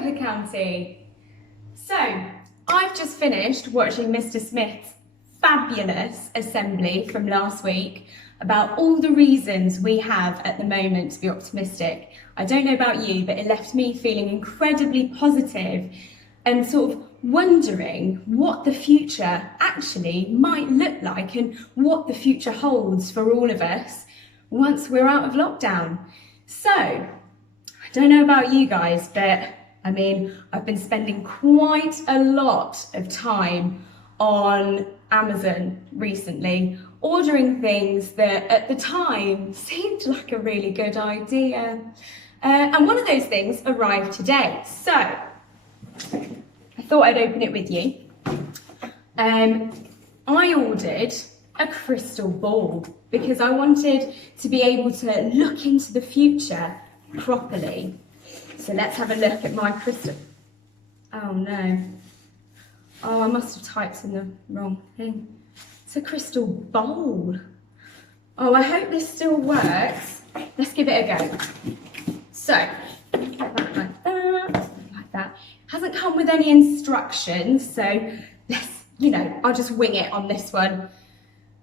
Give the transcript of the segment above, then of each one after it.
Hello, County. So, I've just finished watching Mr. Smith's fabulous assembly from last week about all the reasons we have at the moment to be optimistic. I don't know about you, but it left me feeling incredibly positive and sort of wondering what the future actually might look like and what the future holds for all of us once we're out of lockdown. So, I don't know about you guys, but I mean, I've been spending quite a lot of time on Amazon recently, ordering things that at the time seemed like a really good idea. And one of those things arrived today. So, I thought I'd open it with you. I ordered a crystal ball because I wanted to be able to look into the future properly. So let's have a look at my crystal. Oh no. Oh, I must have typed in the wrong thing. It's a crystal bowl. Oh, I hope this still works. Let's give it a go. So, like that. Hasn't come with any instructions, so I'll just wing it on this one.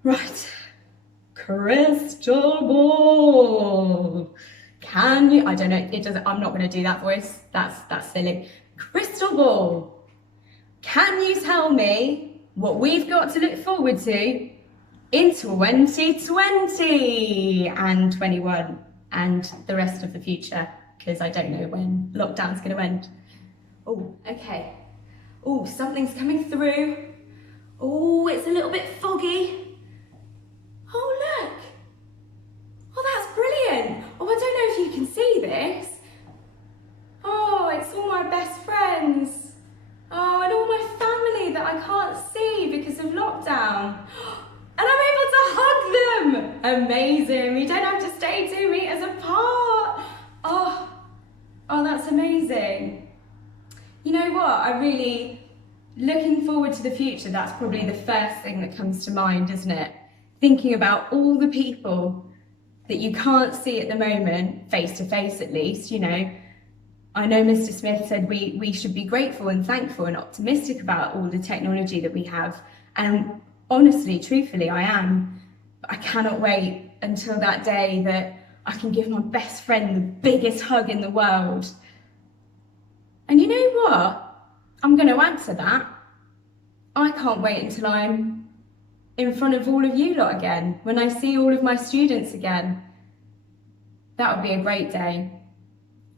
Right. Crystal ball. Can you, I don't know, it doesn't, I'm not going to do that voice. That's silly. Crystal ball. Can you tell me what we've got to look forward to in 2020 and 21 and the rest of the future? Because I don't know when lockdown's going to end. Oh, okay. Oh, something's coming through. Oh, it's a little bit foggy. Oh, look. Oh, that's brilliant. Oh, I don't know if you can see this. Oh, it's all my best friends. Oh, and all my family that I can't see because of lockdown. And I'm able to hug them. Amazing. We don't have to stay 2 meters apart. Oh, that's amazing. You know what? I really, looking forward to the future, that's probably the first thing that comes to mind, isn't it? Thinking about all the people that you can't see at the moment, face to face at least, I know Mr. Smith said we should be grateful and thankful and optimistic about all the technology that we have. And honestly, truthfully, I am. But I cannot wait until that day that I can give my best friend the biggest hug in the world. And you know what? I'm going to answer that. I can't wait until I'm in front of all of you lot again, when I see all of my students again. That would be a great day.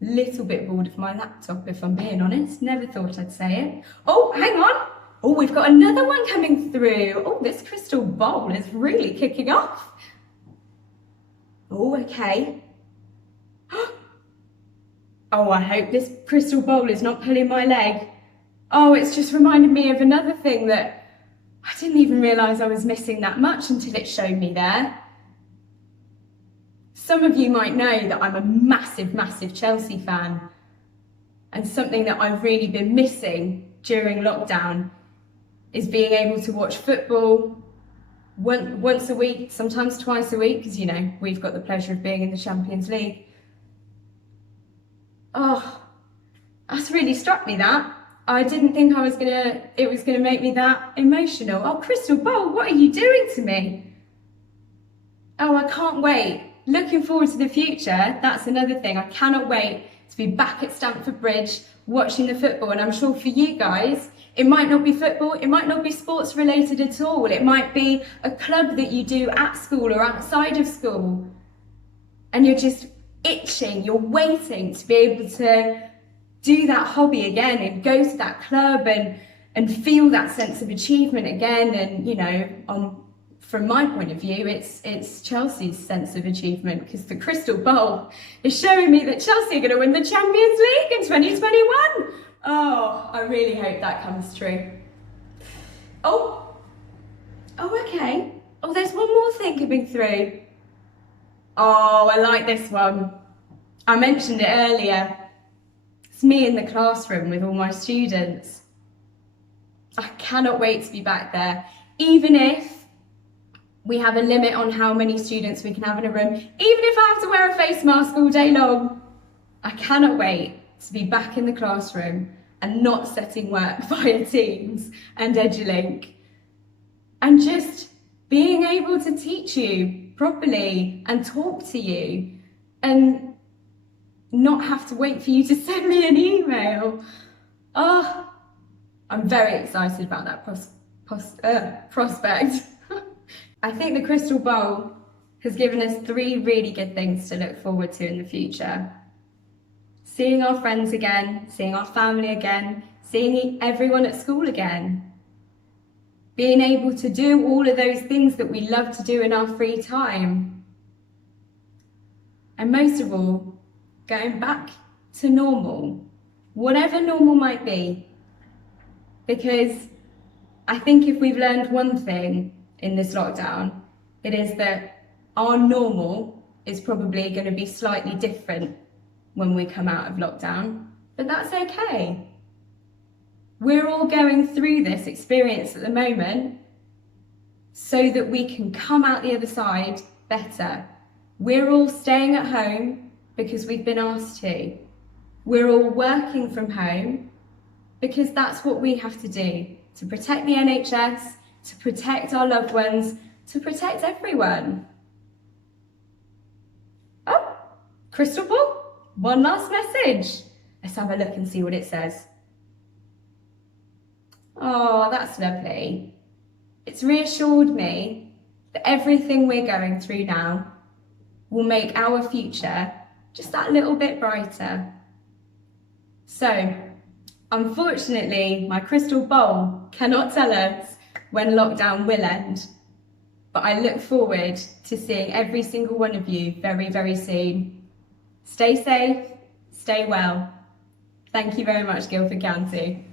Little bit bored of my laptop, if I'm being honest. Never thought I'd say it. Oh, hang on. Oh, we've got another one coming through. Oh, this crystal bowl is really kicking off. Oh, okay. Oh, I hope this crystal bowl is not pulling my leg. Oh, it's just reminded me of another thing that I didn't even realise I was missing that much until it showed me there. Some of you might know that I'm a massive, massive Chelsea fan. And something that I've really been missing during lockdown is being able to watch football once a week, sometimes twice a week, because, we've got the pleasure of being in the Champions League. Oh, that's really struck me, that. I didn't think it was gonna make me that emotional. Oh, crystal ball, what are you doing to me? Oh, I can't wait. Looking forward to the future. That's another thing. I cannot wait to be back at Stamford Bridge watching the football. And I'm sure for you guys, it might not be football, it might not be sports related at all. It might be a club that you do at school or outside of school. And you're just itching, you're waiting to be able to do that hobby again and go to that club and feel that sense of achievement again. And from my point of view, it's Chelsea's sense of achievement, because the crystal ball is showing me that Chelsea are going to win the Champions League in 2021. Oh, I really hope that comes true. Oh, okay. Oh, there's one more thing coming through. Oh, I like this one. I mentioned it earlier. It's me in the classroom with all my students. I cannot wait to be back there, even if we have a limit on how many students we can have in a room, even if I have to wear a face mask all day long. I cannot wait. to be back in the classroom and not setting work via Teams and Edulink, and just being able to teach you properly and talk to you and not have to wait for you to send me an email. Oh, I'm very excited about that prospect. I think the crystal ball has given us 3 really good things to look forward to in the future. Seeing our friends again, seeing our family again, seeing everyone at school again. Being able to do all of those things that we love to do in our free time. And most of all, going back to normal, whatever normal might be. Because I think if we've learned one thing in this lockdown, it is that our normal is probably going to be slightly different when we come out of lockdown, but that's okay. We're all going through this experience at the moment so that we can come out the other side better. We're all staying at home because we've been asked to. We're all working from home because that's what we have to do to protect the NHS, to protect our loved ones, to protect everyone. Oh, crystal ball, one last message. Let's have a look and see what it says. Oh, that's lovely. It's reassured me that everything we're going through now will make our future just that little bit brighter. So, unfortunately, my crystal ball cannot tell us when lockdown will end, but I look forward to seeing every single one of you very, very soon. Stay safe, stay well. Thank you very much, Guildford County.